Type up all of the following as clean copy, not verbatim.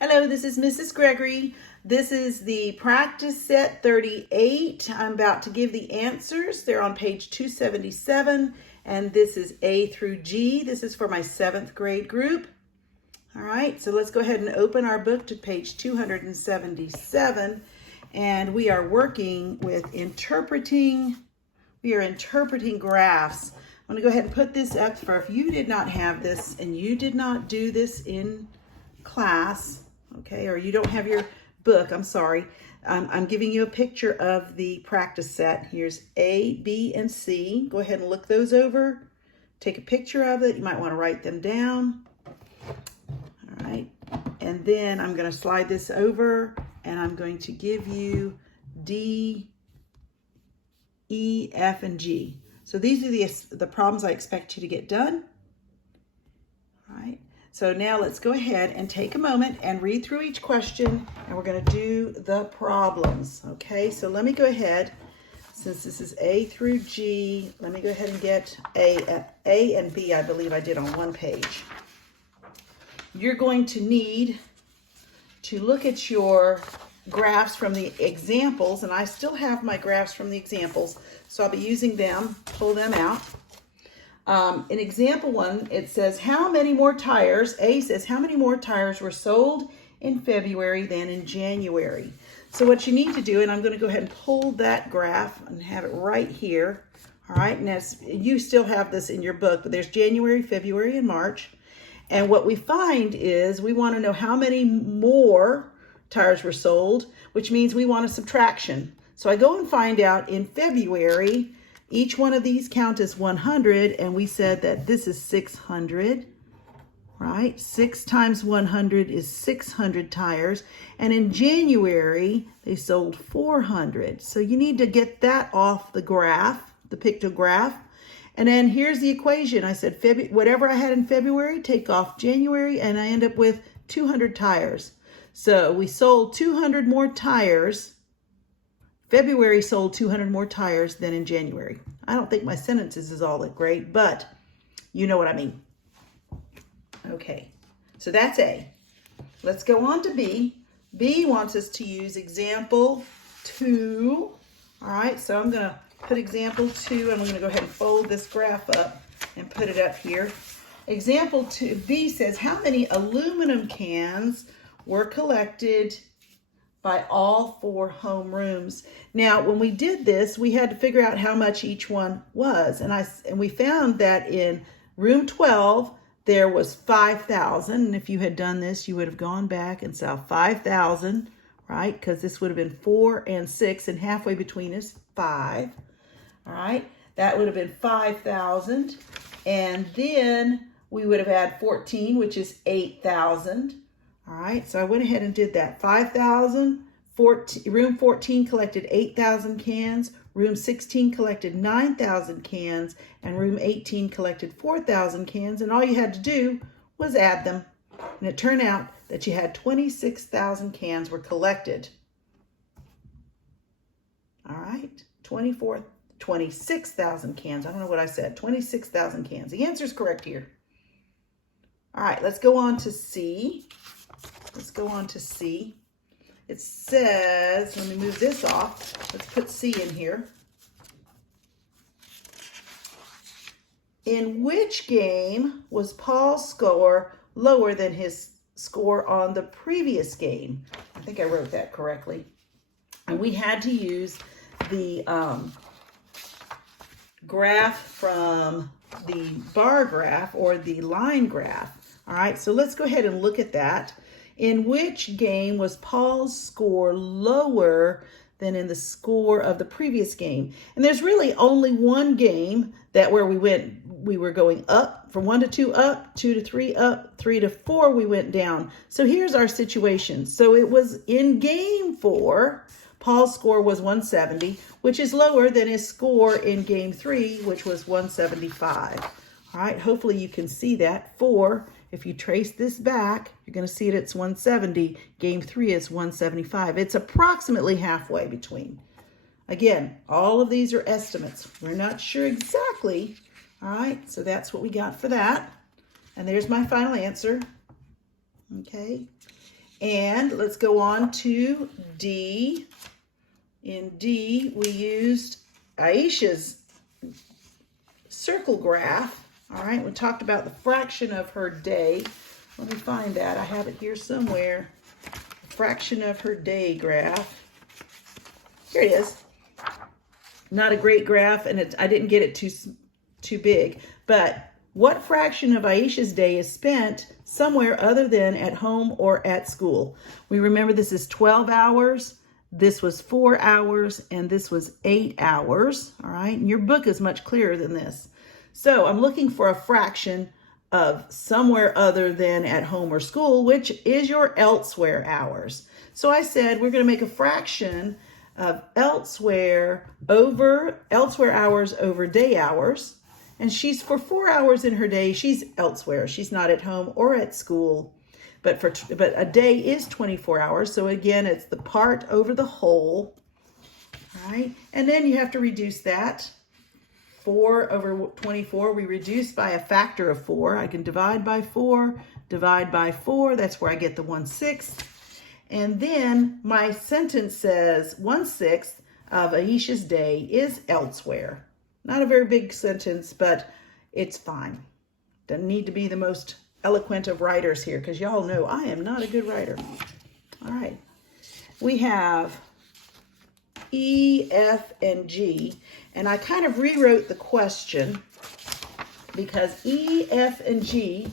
Hello, this is Mrs. Gregory. This is the practice set 38. I'm about to give the answers. They're on page 277, and this is A through G. This is for my 7th grade group. All right, so let's go ahead and open our book to page 277, and we are working with interpreting graphs. I'm going to go ahead and put this up for if you did not have this and you did not do this in class, okay, or you don't have your book, I'm sorry. I'm giving you a picture of the practice set. Here's A, B, and C. Go ahead and look those over. Take a picture of it. You might want to write them down. All right, and then I'm going to slide this over and I'm going to give you D, E, F, and G. So these are the problems I expect you to get done. All right. So now let's go ahead and take a moment and read through each question, and we're going to do the problems. Okay, so let me go ahead, since this is A through G, let me go ahead and get A and B, I believe I did on one page. You're going to need to look at your graphs from the examples, and I still have my graphs from the examples, so I'll be using them, pull them out. In example 1, it says, how many more tires, A says, how many more tires were sold in February than in January? So what you need to do, and I'm going to go ahead and pull that graph and have it right here. All right, and as you still have this in your book, but there's January, February, and March. And what we find is we want to know how many more tires were sold, which means we want a subtraction. So I go and find out in February, each one of these count as 100, and we said that this is 600, right? 6 times 100 is 600 tires. And in January, they sold 400. So you need to get that off the graph, the pictograph. And then here's the equation. I said, whatever I had in February, take off January, and I end up with 200 tires. So we sold 200 more tires. February sold 200 more tires than in January. I don't think my sentences is all that great, but you know what I mean. Okay, so that's A. Let's go on to B. B wants us to use example 2. All right, so I'm going to put example 2, and I'm going to go ahead and fold this graph up and put it up here. Example 2, B says, how many aluminum cans were collected by all 4 homerooms? Now, when we did this, we had to figure out how much each one was. And we found that in room 12, there was 5,000. And if you had done this, you would have gone back and saw 5,000, right? Because this would have been 4 and 6, and halfway between is 5. All right, that would have been 5,000. And then we would have had 14, which is 8,000. All right, so I went ahead and did that. 5,000, room 14 collected 8,000 cans, room 16 collected 9,000 cans, and room 18 collected 4,000 cans, and all you had to do was add them. And it turned out that you had 26,000 cans were collected. All right, 26,000 cans. I don't know what I said, 26,000 cans. The answer is correct here. All right, let's go on to C. Let's go on to C. It says, let me move this off. Let's put C in here. In which game was Paul's score lower than his score on the previous game? I think I wrote that correctly. And we had to use the graph from the bar graph or the line graph. All right, so let's go ahead and look at that. In which game was Paul's score lower than in the score of the previous game? And there's really only one game that where we were going up from 1 to 2 up, 2 to 3 up, 3 to 4 we went down. So here's our situation. So it was in game 4, Paul's score was 170, which is lower than his score in game 3, which was 175. All right, hopefully you can see that. 4, if you trace this back, you're going to see it, it's 170. Game 3 is 175. It's approximately halfway between. Again, all of these are estimates. We're not sure exactly. All right, so that's what we got for that. And there's my final answer. Okay. And let's go on to D. In D, we used Aisha's circle graph. All right, we talked about the fraction of her day. Let me find that. I have it here somewhere. Fraction of her day graph. Here it is. Not a great graph, and I didn't get it too big. But what fraction of Aisha's day is spent somewhere other than at home or at school? We remember this is 12 hours. This was 4 hours, and this was 8 hours. All right, and your book is much clearer than this. So I'm looking for a fraction of somewhere other than at home or school, which is your elsewhere hours. So I said we're going to make a fraction of elsewhere hours over day hours. And she's for 4 hours in her day, she's elsewhere. She's not at home or at school. But a day is 24 hours. So again, it's the part over the whole. All right. And then you have to reduce that. 4 over 24, we reduce by a factor of 4. I can divide by 4, divide by 4. That's where I get the 1/6. And then my sentence says 1/6 of Aisha's day is elsewhere. Not a very big sentence, but it's fine. Doesn't need to be the most eloquent of writers here, because y'all know I am not a good writer. All right. We have E, F, and G. And I kind of rewrote the question because E, F, and G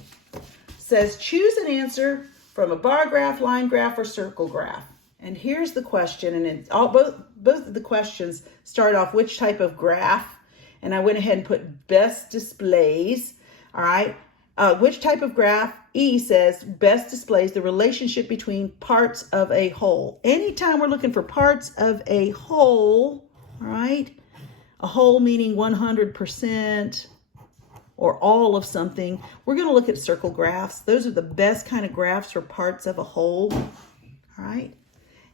says choose an answer from a bar graph, line graph, or circle graph. And here's the question, and it's both of the questions start off which type of graph, and I went ahead and put best displays. All right, which type of graph? E says best displays the relationship between parts of a whole. Anytime we're looking for parts of a whole, all right, a whole meaning 100% or all of something, we're going to look at circle graphs. Those are the best kind of graphs for parts of a whole. All right.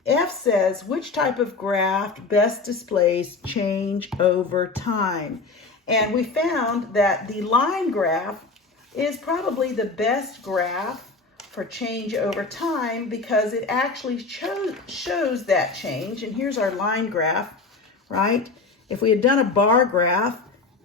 F says which type of graph best displays change over time. And we found that the line graph is probably the best graph for change over time because it actually shows that change. And here's our line graph, right? If we had done a bar graph,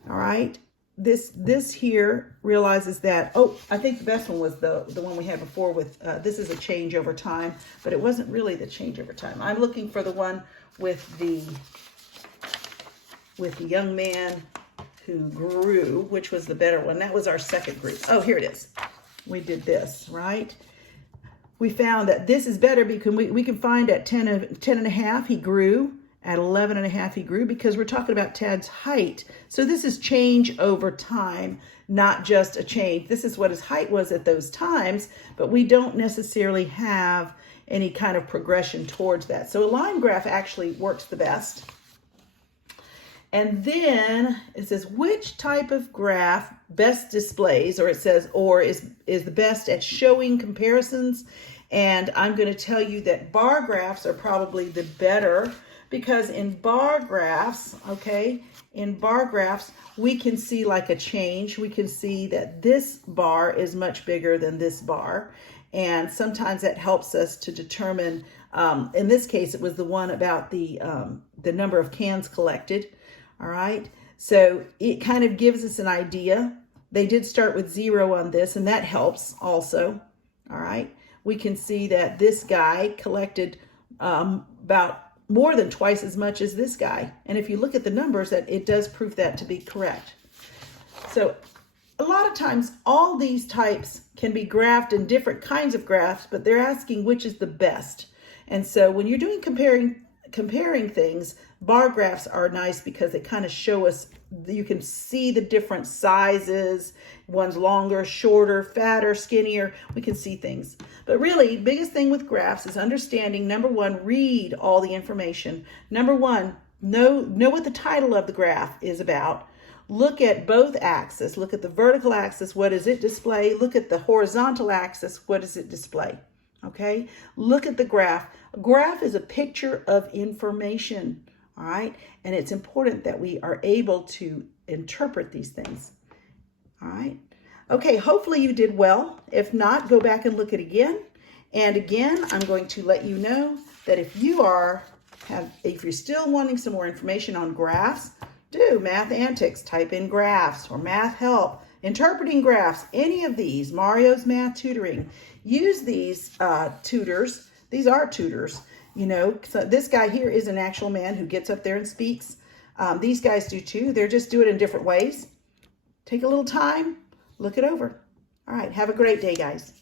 all right, this here realizes that, oh, I think the best one was the one we had before with, this is a change over time, but it wasn't really the change over time. I'm looking for the one with the young man who grew, which was the better one. That was our second group. Oh, here it is. We did this, right? We found that this is better because we can find at 10 and a half, he grew. At 11 and a half, he grew because we're talking about Tad's height. So this is change over time, not just a change. This is what his height was at those times, but we don't necessarily have any kind of progression towards that. So a line graph actually works the best. And then it says which type of graph best displays, or it says, or is the best at showing comparisons. And I'm going to tell you that bar graphs are probably the better because in bar graphs, okay, in bar graphs, we can see like a change. We can see that this bar is much bigger than this bar. And sometimes that helps us to determine, in this case, it was the one about the number of cans collected. All right, so it kind of gives us an idea. They did start with 0 on this, and that helps also. All right, we can see that this guy collected about more than twice as much as this guy. And if you look at the numbers, that it does prove that to be correct. So a lot of times, all these types can be graphed in different kinds of graphs, but they're asking which is the best. And so when you're doing comparing things, bar graphs are nice because they kind of show us, you can see the different sizes, one's longer, shorter, fatter, skinnier, we can see things. But really, biggest thing with graphs is understanding, number one, read all the information. Number one, know what the title of the graph is about. Look at both axes. Look at the vertical axis, what does it display? Look at the horizontal axis, what does it display? Okay, look at the graph. A graph is a picture of information, all right? And it's important that we are able to interpret these things, all right? Okay, hopefully you did well. If not, go back and look at it again. And again, I'm going to let you know that if you're still wanting some more information on graphs, do Math Antics, type in graphs, or Math Help, interpreting graphs, any of these, Mario's Math Tutoring. Use these tutors. These are tutors, you know. So this guy here is an actual man who gets up there and speaks. These guys do too. They're just do it in different ways. Take a little time, look it over. All right, have a great day, guys.